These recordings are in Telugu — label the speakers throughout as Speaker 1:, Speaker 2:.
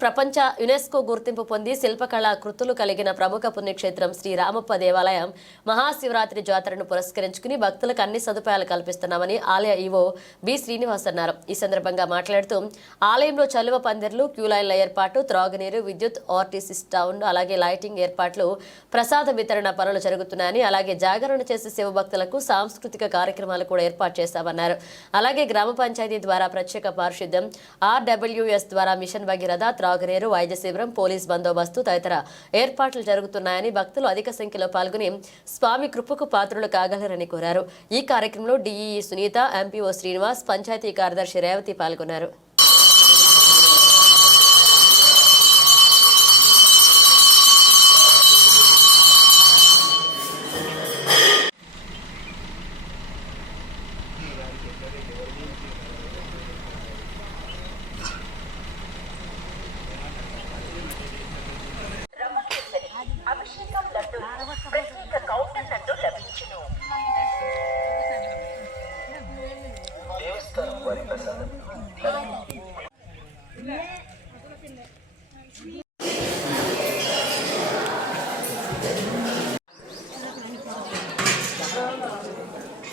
Speaker 1: ప్రపంచ యునెస్కో గుర్తింపు పొంది శిల్పకళా కృతులు కలిగిన ప్రముఖ పుణ్యక్షేత్రం శ్రీ రామప్ప దేవాలయం మహాశివరాత్రి జాతరను పురస్కరించుకుని భక్తులకు అన్ని సదుపాయాలు కల్పిస్తున్నామని ఆలయ ఈవో బి శ్రీనివాస్ అన్నారు. ఈ సందర్భంగా మాట్లాడుతూ ఆలయంలో చలువ పందిర్లు క్యూలైన్ల ఏర్పాటు త్రాగునీరు విద్యుత్ ఆర్టీసీ స్టౌండ్ అలాగే లైటింగ్ ఏర్పాట్లు ప్రసాద వితరణ పనులు జరుగుతున్నాయని అలాగే జాగరణ చేసే శివభక్తులకు సాంస్కృతిక కార్యక్రమాలు కూడా ఏర్పాటు చేస్తామన్నారు. అలాగే గ్రామ పంచాయతీ ద్వారా ప్రత్యేక పారిశుద్ధ్యం ఆర్డబ్ల్యూఎస్ ద్వారా మిషన్ భగీరథ త్రాగునీరు వైద్య శిబిరం పోలీస్ బందోబస్తు తదితర ఏర్పాట్లు జరుగుతున్నాయని భక్తులు అధిక సంఖ్యలో పాల్గొని స్వామి కృపకు పాత్రులు కాగలరని కోరారు. ఈ కార్యక్రమంలో డిఈఈ సునీత ఎంపీఓ శ్రీనివాస్ పంచాయతీ కార్యదర్శి రేవతి పాల్గొన్నారు.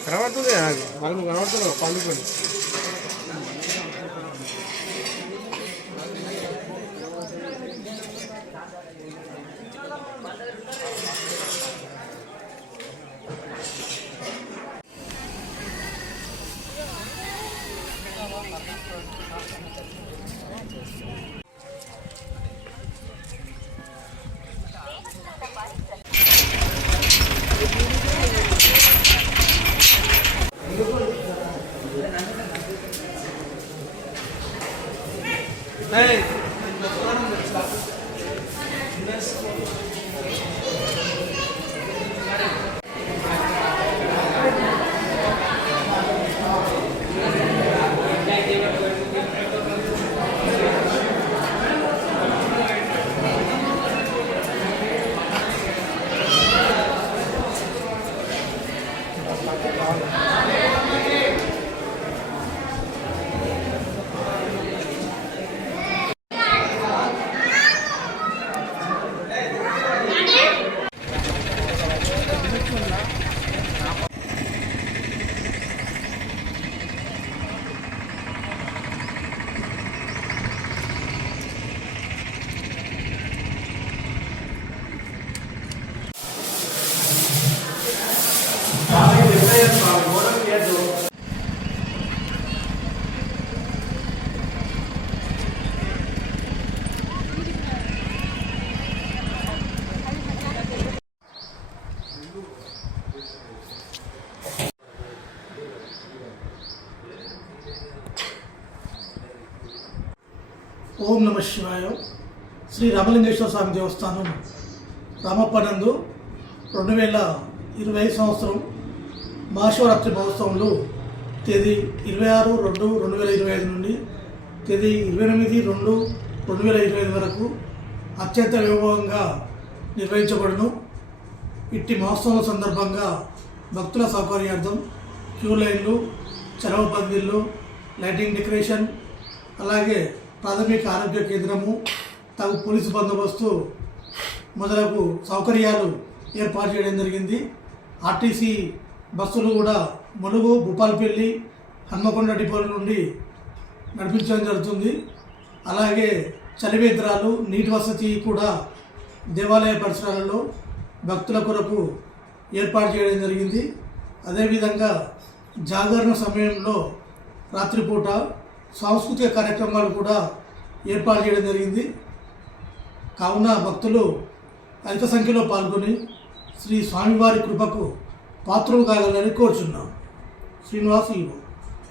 Speaker 2: కనబడుతుంది నాకు వాళ్ళకు కనబడుతున్నావు పండుకొని Thank you.
Speaker 3: Hey ఓం నమ శివాయ. శ్రీ రామలింగేశ్వర స్వామి దేవస్థానం రామప్పనందు రెండు వేల ఇరవై సంవత్సరం మహాశివరాత్రి మహోత్సవంలో తేదీ ఇరవై ఆరు రెండు రెండు వేల ఇరవై ఐదు నుండి తేదీ ఇరవై ఎనిమిది రెండు రెండు వేల ఇరవై ఐదు వరకు అత్యంత వైభవంగా నిర్వహించబడును. ఇట్టి మహోత్సవం సందర్భంగా భక్తుల సౌకర్యార్థం క్యూ లైన్లు చరవ పందిళ్ళు లైటింగ్ డెకరేషన్ అలాగే ప్రాథమిక ఆరోగ్య కేంద్రము తగు పోలీసు బందోబస్తు మొదలగు సౌకర్యాలు ఏర్పాటు చేయడం జరిగింది. ఆర్టీసీ బస్సులు కూడా ములుగు భూపాలపల్లి హన్మకొండ డిపోల నుండి నడిపించడం జరుగుతుంది. అలాగే చలివేంద్రాలు నీటి వసతి కూడా దేవాలయ పరిసరాలలో భక్తుల కొరకు ఏర్పాటు చేయడం జరిగింది. అదేవిధంగా జాగరణ సమయంలో రాత్రిపూట సాంస్కృతిక కార్యక్రమాలు కూడా ఏర్పాటు చేయడం జరిగింది. కావున భక్తులు అధిక సంఖ్యలో పాల్గొని శ్రీ స్వామివారి కృపకు పాత్రలు కాగలని కోరుచున్నాం. శ్రీనివాస్ ఈవో